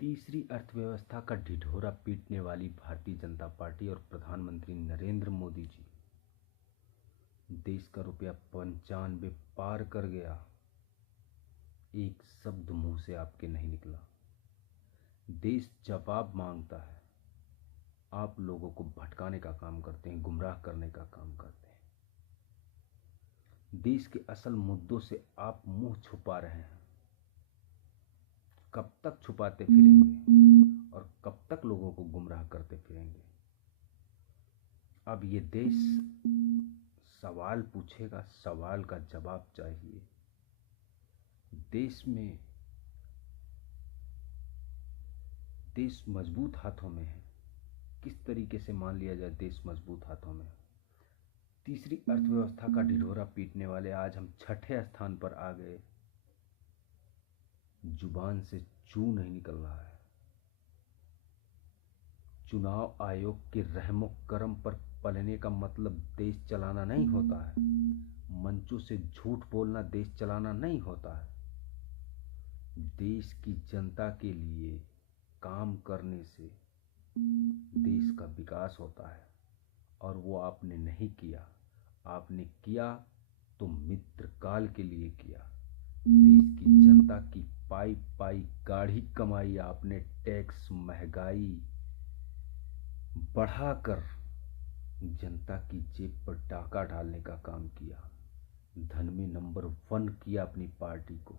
तीसरी अर्थव्यवस्था का ढिढोरा पीटने वाली भारतीय जनता पार्टी और प्रधानमंत्री नरेंद्र मोदी जी, देश का रुपया 95 पार कर गया। एक शब्द मुंह से आपके नहीं निकला। देश जवाब मांगता है। आप लोगों को भटकाने का काम करते हैं, गुमराह करने का काम करते हैं। देश के असल मुद्दों से आप मुंह छुपा रहे हैं। कब तक छुपाते फिरेंगे और कब तक लोगों को गुमराह करते फिरेंगे? अब ये देश सवाल पूछेगा, सवाल का जवाब चाहिए। देश मजबूत हाथों में है। किस तरीके से मान लिया जाए देश मजबूत हाथों में? तीसरी अर्थव्यवस्था का ढिढोरा पीटने वाले आज हम छठे स्थान पर आ गए। जुबान से चू नहीं निकल रहा है। चुनाव आयोग के रहमो करम पर पलने का मतलब देश चलाना नहीं होता है। मंचों से झूठ बोलना देश चलाना नहीं होता है। देश की जनता के लिए काम करने से देश का विकास होता है, और वो आपने नहीं किया। आपने किया तो मित्रकाल के लिए किया। देश की जनता की पाई पाई गाढ़ी कमाई आपने टैक्स, महंगाई बढ़ाकर जनता की जेब पर डाका डालने का काम किया। धन में नंबर 1 किया अपनी पार्टी को।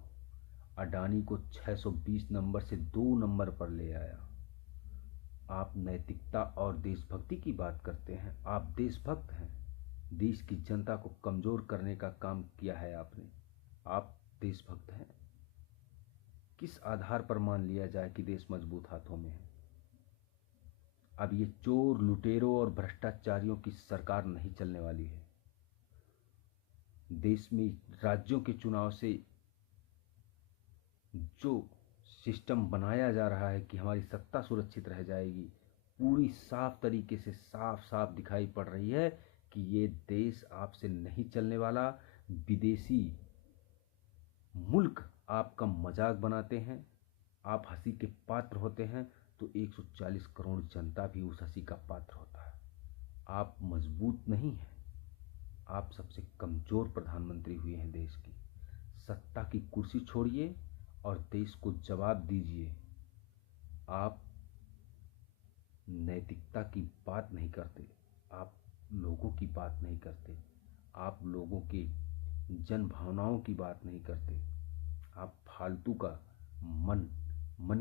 अडानी को 620 नंबर से 2 नंबर पर ले आया। आप नैतिकता और देशभक्ति की बात करते हैं। आप देशभक्त हैं। देश की जनता को कमजोर करने का काम किया है आपने। आप देशभक्त हैं। किस आधार पर मान लिया जाए कि देश मजबूत हाथों में है? अब ये चोर, लुटेरों और भ्रष्टाचारियों की सरकार नहीं चलने वाली है। देश में राज्यों के चुनाव से जो सिस्टम बनाया जा रहा है कि हमारी सत्ता सुरक्षित रह जाएगी, पूरी साफ तरीके से साफ साफ दिखाई पड़ रही है कि ये देश आपसे नहीं चलने वाला। विदेशी मुल्क आपका मजाक बनाते हैं, आप हंसी के पात्र होते हैं, तो 140 करोड़ जनता भी उस हंसी का पात्र होता है। आप मजबूत नहीं हैं। आप सबसे कमजोर प्रधानमंत्री हुए हैं देश की। सत्ता की कुर्सी छोड़िए और देश को जवाब दीजिए। आप नैतिकता की बात नहीं करते, आप लोगों की बात नहीं करते, आप लोगों के जन भावनाओं की बात नहीं करते। आप फालतू का मन